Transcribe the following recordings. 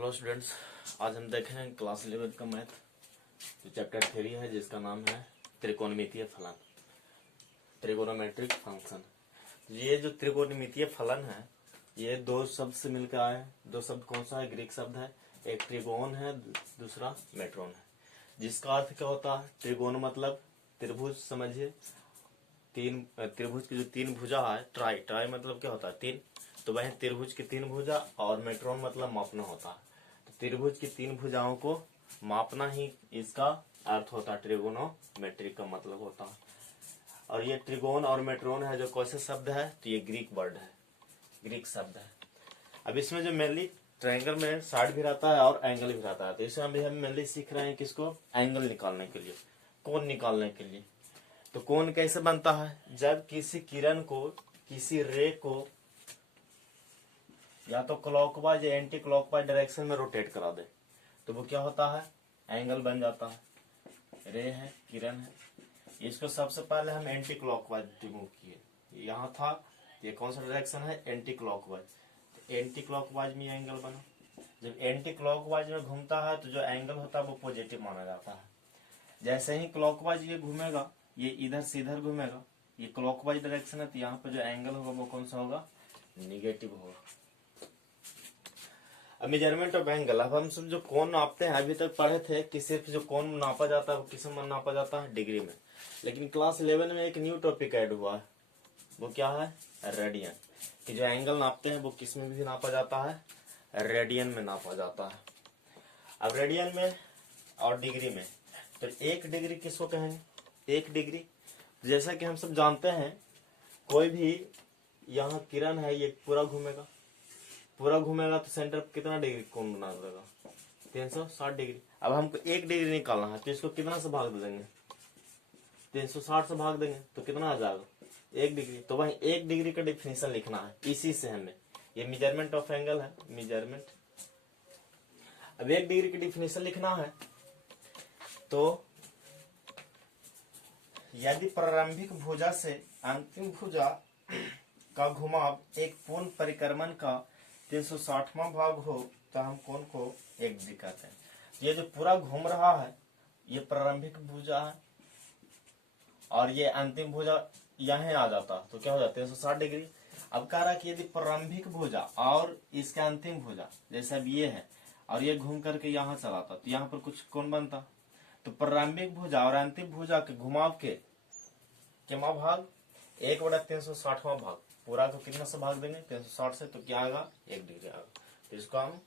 Hello students, आज हम देखेंगे क्लास 11 का मैथ जो चैप्टर 3 है जिसका नाम है त्रिकोणमितीय फलन, ट्रिगोनोमेट्रिक फंक्शन। ये जो त्रिकोणमितीय फलन है ये दो शब्द से मिलकर आए। दो शब्द कौन सा है? ग्रीक शब्द है, एक ट्रिगोन है, दूसरा मेट्रोन है। जिसका अर्थ क्या होता है? ट्रिगोन मतलब त्रिभुज, समझिए तीन त्रिभुज की जो तीन भुजा है, ट्राई ट्राई मतलब क्या होता है? तीन। तो वह त्रिभुज की तीन भुजा, और मेट्रोन मतलब मापना होता है। तो त्रिभुज की तीन भुजाओं को मापना ही इसका अर्थ होता है, ट्रिगोनोमेट्रिक का मतलब होता है। और ये ट्रिगोन और मेट्रोन है जो कौन सा शब्द है? तो ये ग्रीक वर्ड है, ग्रीक शब्द है। अब इसमें जो मेनली ट्रायंगल में साइड भी रहता है और एंगल भी रहता है। तो इसमें अभी हम मेनली सीख रहे हैं किसको? एंगल निकालने के लिए, कोण निकालने के लिए। तो कोण कैसे बनता है? जब किसी किरण को, किसी रे को या तो क्लॉकवाइज या एंटी क्लॉकवाइज डायरेक्शन में रोटेट करा दे तो वो क्या होता है? एंगल बन जाता है। रे है, किरण है, इसको सबसे पहले हम एंटी क्लॉकवाइज रिमूव किए। यहाँ था, ये कौन सा डायरेक्शन है? Anti clockwise. तो एंटी क्लॉकवाइज में एंगल बना। जब एंटी क्लॉकवाइज में घूमता है तो जो एंगल होता है वो पॉजिटिव माना जाता है। जैसे ही क्लॉकवाइज ये घूमेगा, ये इधर से इधर घूमेगा, ये क्लॉकवाइज डायरेक्शन है, तो यहाँ पे जो एंगल होगा वो कौन सा होगा? निगेटिव होगा। अब मेजरमेंट ऑफ एंगल, अब हम सब जो कोण नापते हैं अभी तक पढ़े थे कि सिर्फ जो कोण नापा जाता है वो किस में नापा जाता है? डिग्री में। लेकिन क्लास 11 में एक न्यू टॉपिक ऐड हुआ है, वो क्या है? रेडियन। कि जो एंगल नापते हैं वो किस में भी नापा जाता है? रेडियन में नापा जाता है। अब रेडियन में और डिग्री में, तो एक डिग्री किसको कहेंगे? एक डिग्री, जैसा कि हम सब जानते हैं, कोई भी यहाँ किरण है, ये पूरा घूमेगा, पूरा घूमेगा तो सेंटर कितना डिग्री कोण बना देगा? 360 डिग्री। अब हमको एक डिग्री निकालना है तो इसको कितना से भाग दे देंगे? 360 से भाग देंगे तो कितना आ जाएगा? एक डिग्री। तो वही एक डिग्री का डिफिनेशन लिखना है इसी से हमें। ये मेजरमेंट ऑफ एंगल है, मेजरमेंट। अब एक डिग्री की डिफिनेशन लिखना है तो यदि प्रारंभिक भुजा से अंतिम भुजा का घुमाव एक पूर्ण परिक्रमण का 360वां भाग हो तो हम कोण को एक डिग्री कहते हैं। ये जो पूरा घूम रहा है ये प्रारंभिक भुजा है, और ये अंतिम भुजा यहाँ आ जाता तो क्या हो जाता? 360 डिग्री। अब कह रहा कि यदि प्रारंभिक भुजा और इसका अंतिम भुजा, जैसे अब ये है और ये घूम करके यहाँ चलाता तो यहाँ पर कुछ कोण बनता। तो प्रारंभिक भुजा और अंतिम भुजा के घुमाव के कितना भाग? 1/360वां भाग। पूरा को कितना से भाग देंगे? 360 से, तो क्या आएगा? एक डिग्री आएगा। तो इसको हम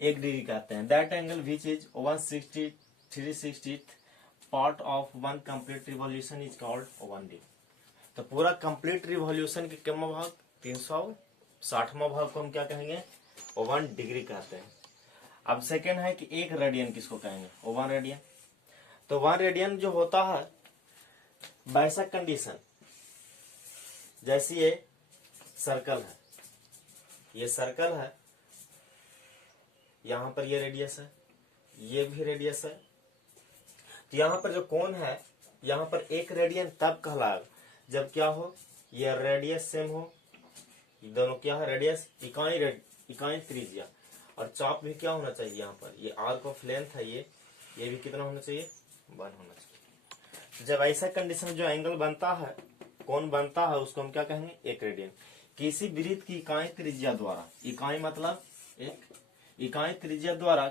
एक डिग्री कहते हैं। That angle which is 1/360th part of one complete revolution is called 1 degree. तो पूरा कंप्लीट रिवॉल्यूशन के कितना भाग? 360वां भाग को हम क्या कहेंगे? 1 डिग्री कहते हैं। अब सेकेंड है कि एक रेडियन किसको कहेंगे? 1 रेडियन। तो 1 रेडियन जो होता है वैसा कंडीशन, जैसे ये सर्कल है, ये सर्कल है, यहां पर ये रेडियस है, ये भी रेडियस है। तो यहां पर जो कोण है, यहां पर एक रेडियन तब कहलाएगा जब क्या हो? ये रेडियस सेम हो, ये दोनों क्या है? रेडियस, इकाई त्रिज्या, और चाप भी क्या होना चाहिए? यहाँ पर ये आर्क ऑफ लेंथ है, ये भी कितना होना चाहिए? 1 होना चाहिए। जब ऐसा कंडीशन जो एंगल बनता है, कोण बनता है, उसको हम क्या कहेंगे? एक रेडियन। किसी वृत्त की इकाई त्रिज्या द्वारा, इकाई मतलब एक, इकाई त्रिज्या द्वारा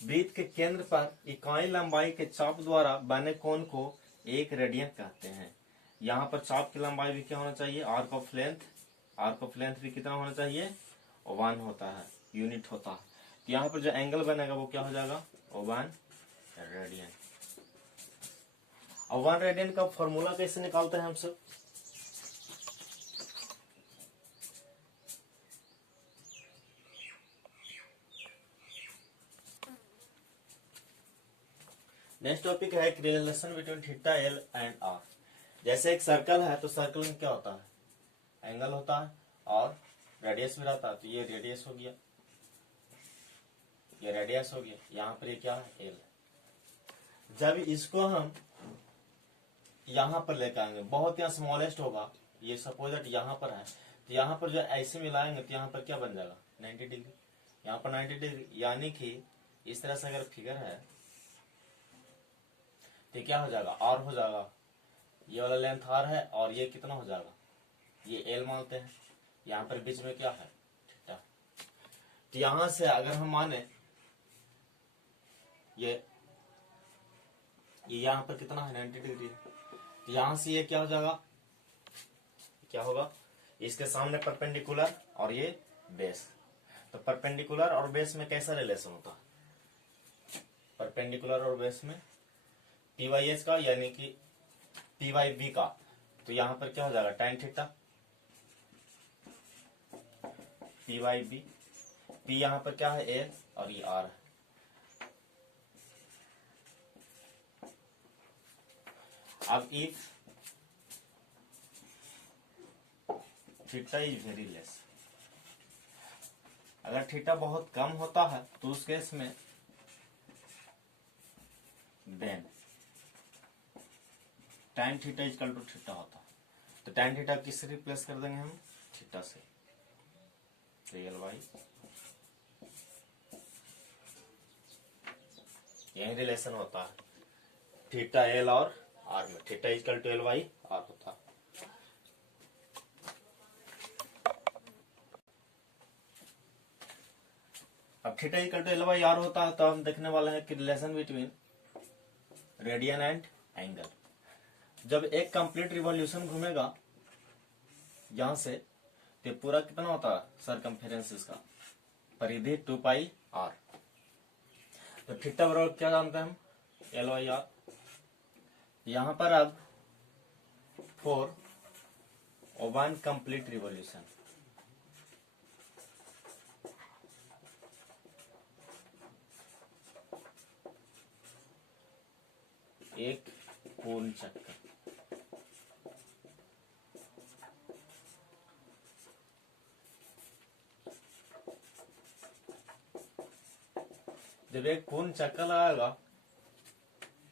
वृत्त के केंद्र पर इकाई लंबाई के चाप द्वारा बने कोण को एक रेडियन कहते हैं। यहाँ पर चाप की लंबाई भी क्या होना चाहिए? Arc of length, arc of length भी कितना होना चाहिए? 1 होता है, यूनिट होता है। तो यहाँ पर जो एंगल बनेगा वो क्या हो जाएगा? 1 रेडियन। और 1 रेडियन का फॉर्मूला कैसे निकालते हैं हम सब? नेक्स्ट टॉपिक है relation between theta L and R. जैसे एक सर्कल है तो सर्कल में क्या होता है? एंगल होता है और रेडियस भी रहता है। तो ये रेडियस हो गया, ये रेडियस हो गया, यहाँ पर ये क्या है? एल। जब इसको हम यहाँ पर लेकर आएंगे, बहुत यहाँ स्मॉलेस्ट होगा, ये सपोज दैट यहाँ पर है, तो यहाँ पर जो ऐसे मिलाएंगे तो यहाँ पर क्या बन जाएगा 90 डिग्री, यहाँ पर 90 डिग्री, यानी कि इस तरह से अगर फिगर है तो क्या हो जाएगा आर हो जाएगा, ये वाला लेंथ आर है और ये कितना हो जाएगा, ये एल मानते हैं, यहाँ पर बीच में क्या है थीटा। तो यहां से अगर हम माने ये यहाँ पर कितना है 90 डिग्री, तो यहां से ये क्या हो जाएगा, क्या होगा, इसके सामने परपेंडिकुलर और ये बेस। तो परपेंडिकुलर और बेस में कैसा रिलेशन होता है, परपेंडिकुलर और बेस में पी वाई एच का यानी कि पी वाई बी का, तो यहां पर क्या हो जाएगा tan theta P by B, P यहां पर क्या है एल और ये आर है। अब if theta is very less, अगर थीटा बहुत कम होता है तो उस केस में then tan theta is equal to theta होता है। तो tan थीटा किससे रिप्लेस कर देंगे हम, थीटा से, तो एल वाई, यही रिलेशन होता है थीटा एल और आर में, theta is equal to L by R होता है। अब theta equal to L by R होता है तो हम देखने वाले हैं कि relation between radian and angle. जब एक कंप्लीट रिवॉल्यूशन घूमेगा यहां से तो पूरा कितना होता है सरकमफेरेंस इसका, परिधि 2 पाई आर। तो थीटा बराबर क्या जानते हैं हम, एल वाई आर। यहां पर अब फॉर वन कंप्लीट रिवॉल्यूशन, एक पूर्ण चक्कर, जब एक पूर्ण चक्कर लगाएगा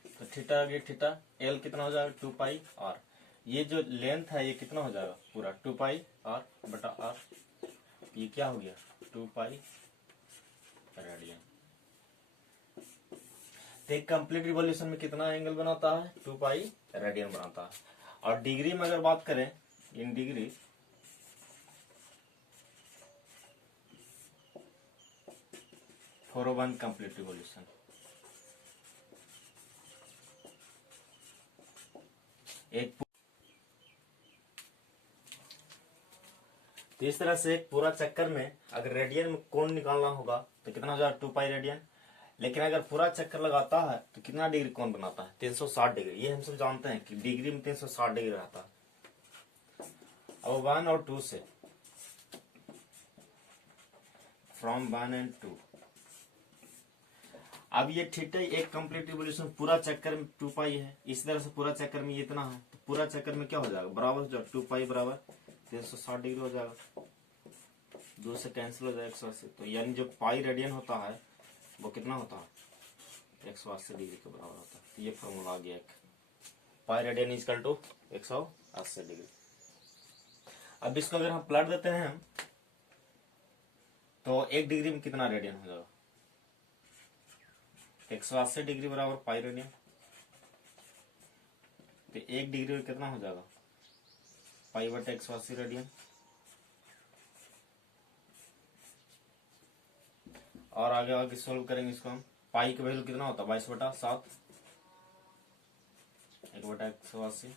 तो थीटा आ गया, थीटा एल कितना हो जाएगा 2 पाई आर, ये जो लेंथ है ये कितना हो जाएगा पूरा 2 पाई आर बटा आर, ये क्या हो गया 2 पाई रेडियन। तो एक कंप्लीट रिवॉल्यूशन में कितना एंगल बनाता है 2 पाई रेडियन बनाता है। और डिग्री में अगर बात करें, in degree for one complete revolution, एक तो इस तरह से एक पूरा चक्कर में अगर रेडियन में कोण निकालना होगा तो कितना हो जाएगा 2 पाई रेडियन। लेकिन अगर पूरा चक्कर लगाता है तो कितना डिग्री कोण बनाता है 360 डिग्री, ये हम सब जानते हैं कि डिग्री में 360 डिग्री रहता है। अब 1 और 2 से, फ्रॉम 1 एंड 2, अब ये थीटा एक कंप्लीट रिवॉल्यूशन पूरा चक्कर में 2 पाई है, इस तरह से पूरा चक्कर में ये इतना है, तो पूरा चक्कर में क्या हो जाएगा बराबर हो जाएगा 2 पाई बराबर 360 डिग्री हो जाएगा, 2 से कैंसिल हो जाएगा 180। तो यानी जो पाई रेडियन होता है वो कितना होता है 180 डिग्री के बराबर होता है। तो ये फॉर्मूला आ गया, एक pi radian is equal to 180 degree. अब इसको अगर हम प्लॉट देते हैं तो 1 डिग्री में कितना रेडियन हो जाएगा 180 डिग्री बराबर पाई रेडियन। तो 1 डिग्री में कितना हो जाएगा पाई बटे 180 रेडियन। और आगे आगे सोल्व करेंगे इसको हम, पाई की वैल्यू कितना होता है 22/7, 1/180,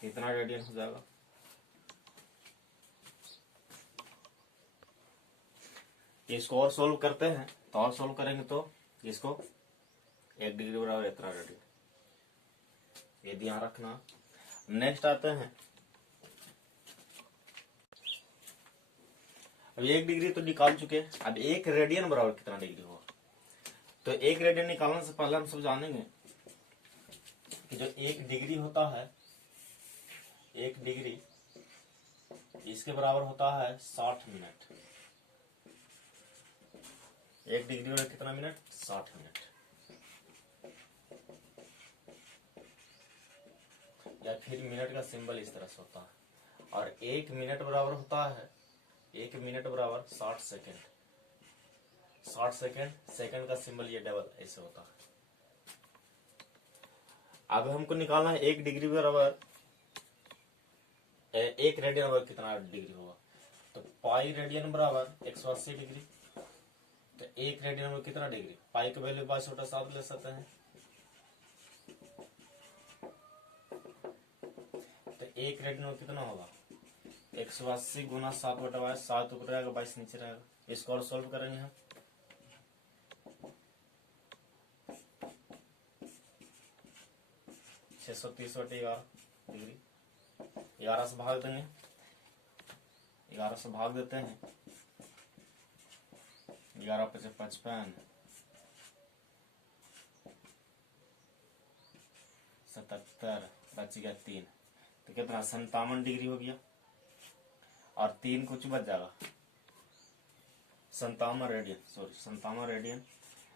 कितना रेडियन हो जाएगा। इसको और सोल्व करते हैं, तो और सोल्व करेंगे तो इसको 1 डिग्री बराबर इतना रेडियन, ये ध्यान रखना। नेक्स्ट आते हैं, अब 1 डिग्री तो निकाल चुके, अब 1 रेडियन बराबर कितना डिग्री होगा। तो 1 रेडियन निकालने से पहले हम सब जानेंगे कि जो 1 डिग्री होता है, 1 डिग्री इसके बराबर होता है 60 मिनट। 1 डिग्री में कितना मिनट 60 मिनट। फिर मिनट का सिंबल इस तरह से होता है, और 1 मिनट बराबर होता है, 1 मिनट बराबर 60 सेकेंड। 60 सेकेंड, सेकेंड का सिंबल ये डबल ऐसे होता है। अब हमको निकालना है 1 डिग्री बराबर 1 रेडियन बराबर कितना डिग्री होगा, तो पाई रेडियन बराबर 180 डिग्री। तो 1 रेडियन में कितना डिग्री, पाई का वैल्यू 22/7 ले सकते हैं। तो 1 रेडियन में कितना होगा, 180 गुना 7/22, 7 ऊपर रहेगा 22 नीचे रहेगा। इसको और सोल्व करेंगे हम। छह 630/11 डिग्री, 11 से भाग देंगे, 11 से भाग देते हैं, 11 × 5 = 55, 77, बच गया 3, तो कितना 57 डिग्री हो गया, और 3 कुछ बच जाएगा 57 रेडियन, सॉरी 57 रेडियन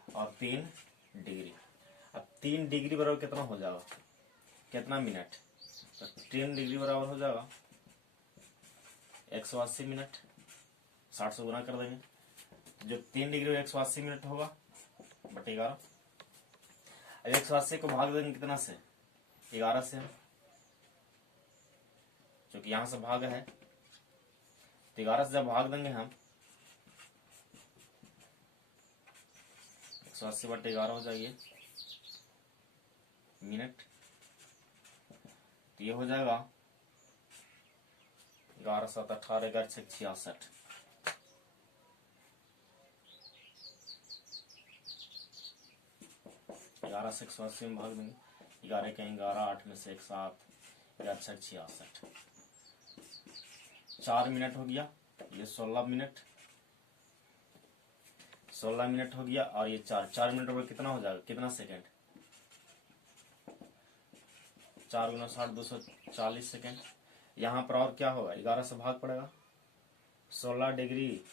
और 3 डिग्री। अब 3 डिग्री बराबर कितना हो जाएगा, कितना मिनट, तो 3 डिग्री बराबर हो जाएगा 180 मिनट। 60 से गुना कर देंगे, जो 3 डिग्री 180 मिनट होगा बटे 11। अब 180 को भाग देंगे कितना से, 11 से, क्योंकि यहां से भाग है, तो 11 से जब भाग देंगे हम 180/11 हो जाएगी मिनट। तो ये हो जाएगा 11 × 7 = 18, 11 × 6 = 66। ग्यारह से 180 में भाग देंगे, 11 कहीं 11, 8 में से 1 7, 11 × 6 = 66। 4 मिनट हो गया, ये 16 मिनट, 16 मिनट हो गया, और ये 4 मिनट में कितना हो जाएगा, कितना सेकेंड, 4 × 60 240 सेकेंड। यहाँ पर और क्या होगा, 11 से भाग पड़ेगा, 16 डिग्री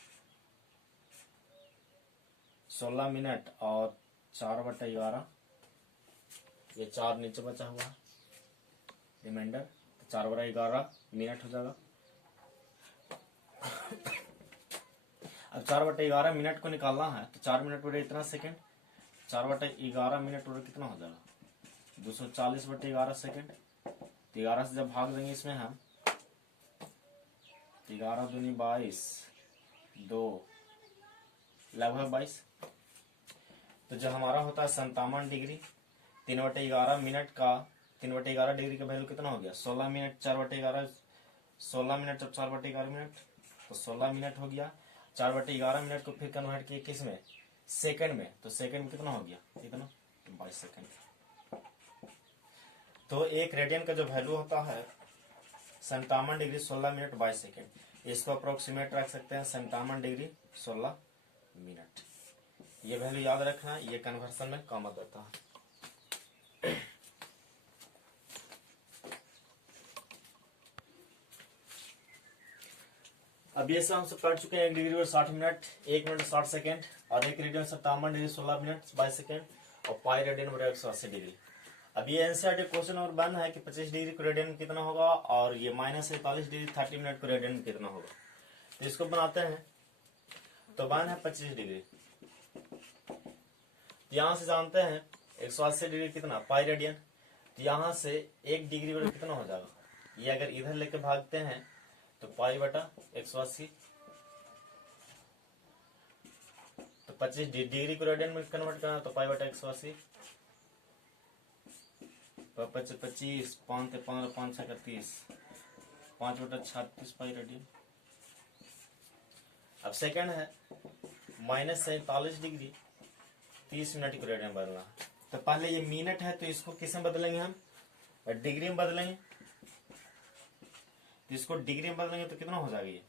16 मिनट और 4/11, ये 4 नीचे बचा हुआ रिमाइंडर, 4/11 मिनट हो जाएगा। अब 4/11 मिनट को निकालना है, तो 4 मिनट बटे इतना सेकेंड, 4/11 मिनट बटे कितना हो जाएगा, 240/11 सेकेंड। 11 से जब भाग देंगे इसमें हम, 11 दूनी 22, 2 लगभग 22, तो जो हमारा होता है 57 डिग्री, 3/11 मिनट का, 3/11 डिग्री का वैल्यू कितना हो गया, 16 मिनट, 4/11 16 मिनट जब 4/11 मिनट, तो 16 मिनट हो गया। 4/11 मिनट को फिर कन्वर्ट किए किस में, सेकंड में, तो सेकंड में कितना हो गया, कितना 22 सेकंड। तो 1 रेडियन का जो वैल्यू होता है 57 डिग्री 16 मिनट 22 सेकंड, इसको अप्रोक्सीमेट रख सकते हैं 57 डिग्री 16 मिनट। ये वैल्यू याद रखना, ये कन्वर्सन में काम देता है। अब ये सब हम सब पढ़ चुके हैं, 1 डिग्री और 60 मिनट, 1 मिनट 60 सेकेंड, और 1 रेडियन 57 डिग्री 16 मिनट 22 सेकेंड, और पाई रेडियन बराबर 180 डिग्री। अब ये एनसीईआरटी क्वेश्चन नंबर 1 है कि 25 डिग्री को रेडियन में कितना होगा, और ये -43 डिग्री 30 मिनट को रेडियन में कितना होगा। तो इसको बनाते हैं, तो 1 है 25 डिग्री, यहां से जानते हैं 180 डिग्री कितना पाई रेडियन, तो यहां से 1 डिग्री बराबर कितना हो जाएगा, ये अगर इधर लेके भागते हैं तो पाई बटा 180, तो 25 डिग्री को रेडियन में कन्वर्ट करना, तो पाई बटा 180, 25 5 15 5 6 30, 5/36 पाई रेडियन। अब सेकंड है -47 डिग्री 30 मिनट को रेडियन बदलना है, तो पहले ये मिनट है, तो इसको किस में बदलेंगे हम, डिग्री में बदलेंगे, तो इसको डिग्री में बदलेंगे तो कितना हो जाएगा ये,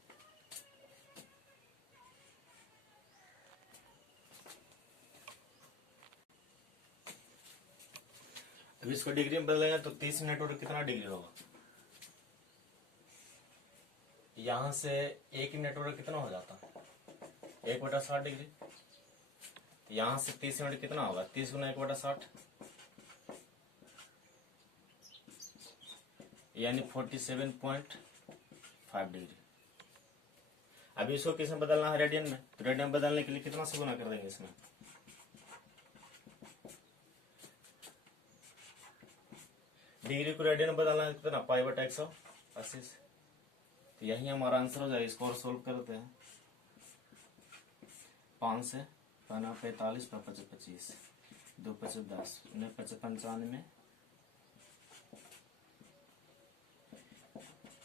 अब इसको डिग्री में बदलेंगे तो 30 मिनट और कितना डिग्री होगा, यहां से 1 मिनट और कितना हो जाता है 1/60 डिग्री, तो यहां से 30 मिनट कितना होगा, 30 × 1/60, यानी 47.5 डिग्री। अभी इसको किस में बदलना है? रेडियन में। तो रेडियन में बदलने के लिए कितना से गुना कर देंगे इसमें? डिग्री को रेडियन में बदलना है कितना? पाई बटा 180 से। तो यही हमारा आंसर हो जाएगा। इसको और सोल्व करते हैं। 5 से 45 पर 25, 2 5 10, 9 5 95,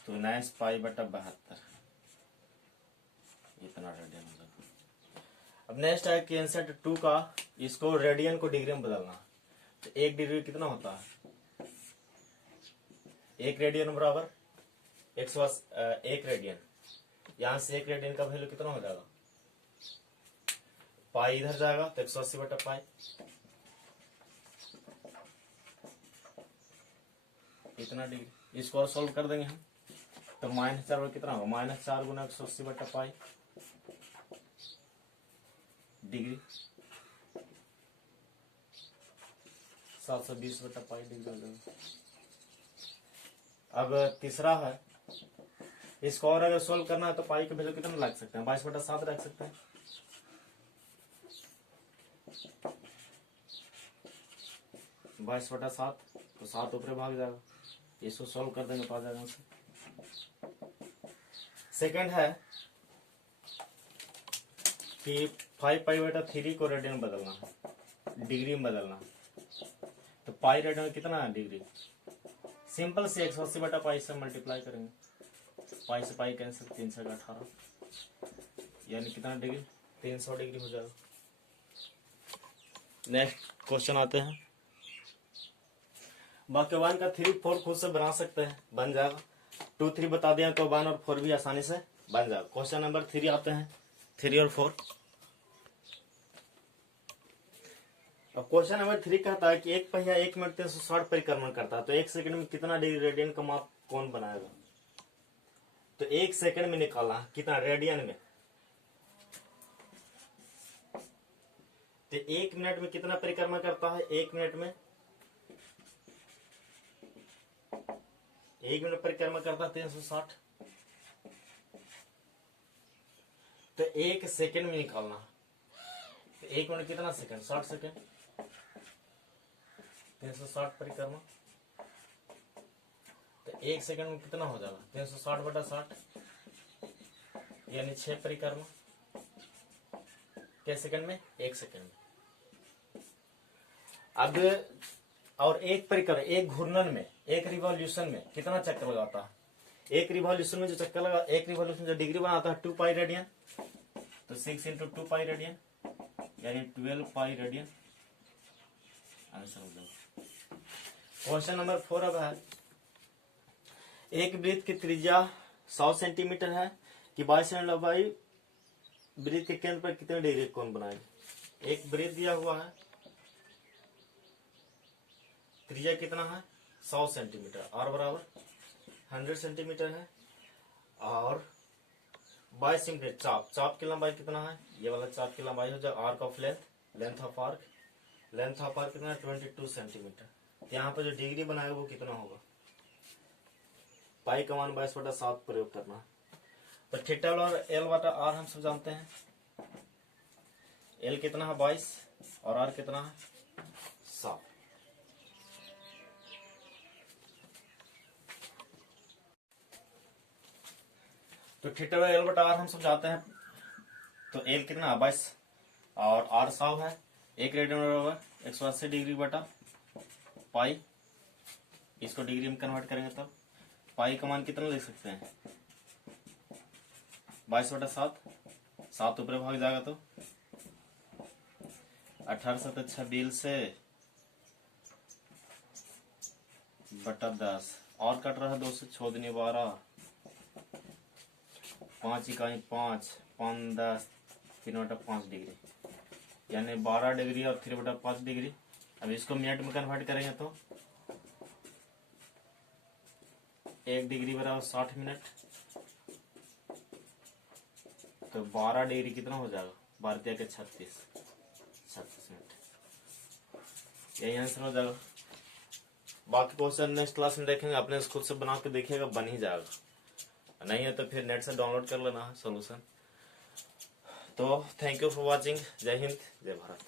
तो 9 पाई बटा 72, इतना रेडियन हो जाएगा। अब नेक्स्ट है कि आंसर 2 का, इसको रेडियन को डिग्री में बदलना। तो 1 डिग्री कितना होता है? 1 रेडियन बराबर 1 रेडियन। यहां से 1 रेडियन का वैल्यू कितना हो जाएगा? पाई इधर जाएगा तो 180 बटा पाई, इतना डिग्री। इसको और सोल्व कर देंगे हम। तो -4 कितना होगा? -4 गुना 180 बटा पाई डिग्री, 720 बटा पाई डिग्री हो जाएगा। अब तीसरा है, इसको और अगर सोल्व करना है तो पाई के वैल्यू कितना लग सकते हैं? 22 बटा 7 रख सकते हैं। बाईस बटा 7, तो 7 ऊपर भाग जाएगा। इसको सोल्व कर देंगे तो आ जाएगा आंसर। सेकंड है कि 5 पाई बटा 3 को रेडियन में बदलना है, डिग्री में बदलना। तो पाई रेडियन में कितना है डिग्री? सिंपल से 180 बटा पाई से मल्टीप्लाई करेंगे। पाई से पाई कैंसिल, 3 से 18, यानी कितना डिग्री? 300 डिग्री हो जाएगा। नेक्स्ट क्वेश्चन आते हैं। बाकी 1 का 3 4 खुद से बना सकते हैं, बन जाएगा। 2 3 बता दिया तो 1 और 4 भी आसानी से बन जाएगा। क्वेश्चन नंबर 3 आते हैं, 3 और 4। अब क्वेश्चन नंबर 3 कहता है कि एक पहिया 1 मिनट 360 परिक्रमण करता है, तो 1 सेकंड में कितना डिग्री रेडियन का माप कौन बनाएगा? तो 1 सेकंड में निकालना कितना रेडियन में। तो 1 मिनट में कितना परिक्रमण करता है? 1 मिनट में 1 मिनट परिक्रमा करता है 360। तो 1 सेकंड में निकालना। तो 1 मिनट कितना सेकंड? 60 सेकंड। 360 परिक्रमा। तो 1 सेकंड में कितना हो जाएगा? 360 बटा 60, यानी 6 परिक्रमा। क्या सेकंड में? 1 सेकंड में। अब और एक परिक्रमा, एक घूर्णन में, एक रिवॉल्यूशन में कितना चक्कर लगाता है? एक रिवॉल्यूशन में जो चक्कर लगा, एक रिवॉल्यूशन जो डिग्री बनाता है 2 पाई रेडियन, तो 6 × 2 पाई रेडियन, यानी 12 पाई रेडियन आंसर हो जाएगा। क्वेश्चन नंबर 4 अब है, एक वृत्त की त्रिज्या 100 सेंटीमीटर है कि 22 लंबाई वृत्त के केंद्र पर कितने डिग्री कोण बनाएगी? एक वृत्त दिया हुआ है, त्रिज्या कितना है? 100 सेंटीमीटर, r बराबर 100 सेंटीमीटर है, और 22 सेंटीमीटर चाप की लंबाई कितना है? ये वाला चाप की लंबाई हो जाए arc of length, length of arc कितना है? 22 सेंटीमीटर। यहाँ पर जो डिग्री बनाएगा वो कितना होगा? पाई का मान 22 बटा 7 प्रयोग करना। तो थीटा और एल बटा आर हम सब जानते हैं। एल कितना है? 22, और आर कितना है? 7। तो थीटा और एल बटा आर हम सब जानते हैं। तो एल कितना है? 22, और आर 100 है। 1 रेडियन बराबर 180 डिग्री बटा पाई। इसको डिग्री में कन्वर्ट करेंगे तब पाई का मान कितना लिख सकते हैं? 22 बटा 7 ऊपर भाग जाएगा तो 18 7 26 से बटा 10, और कट रहा है 2 से 6 दूनी 12, 5 इकाई 5, 5 10, 3 बटा 5 डिग्री, यानी 12 डिग्री और 3 बटा 5 डिग्री। अब इसको मिनट में कन्वर्ट करेंगे तो 1 डिग्री बराबर 60 मिनट, तो 12 डिग्री कितना हो जाएगा? 12 के 36 मिनट, यही आंसर हो जाएगा। बाकी क्वेश्चन नेक्स्ट क्लास में देखेंगे, अपने खुद से बना के देखिएगा, बन ही जाएगा, नहीं है तो फिर नेट से डाउनलोड कर लेना सोल्यूशन। तो थैंक यू फॉर वॉचिंग। जय हिंद, जय भारत।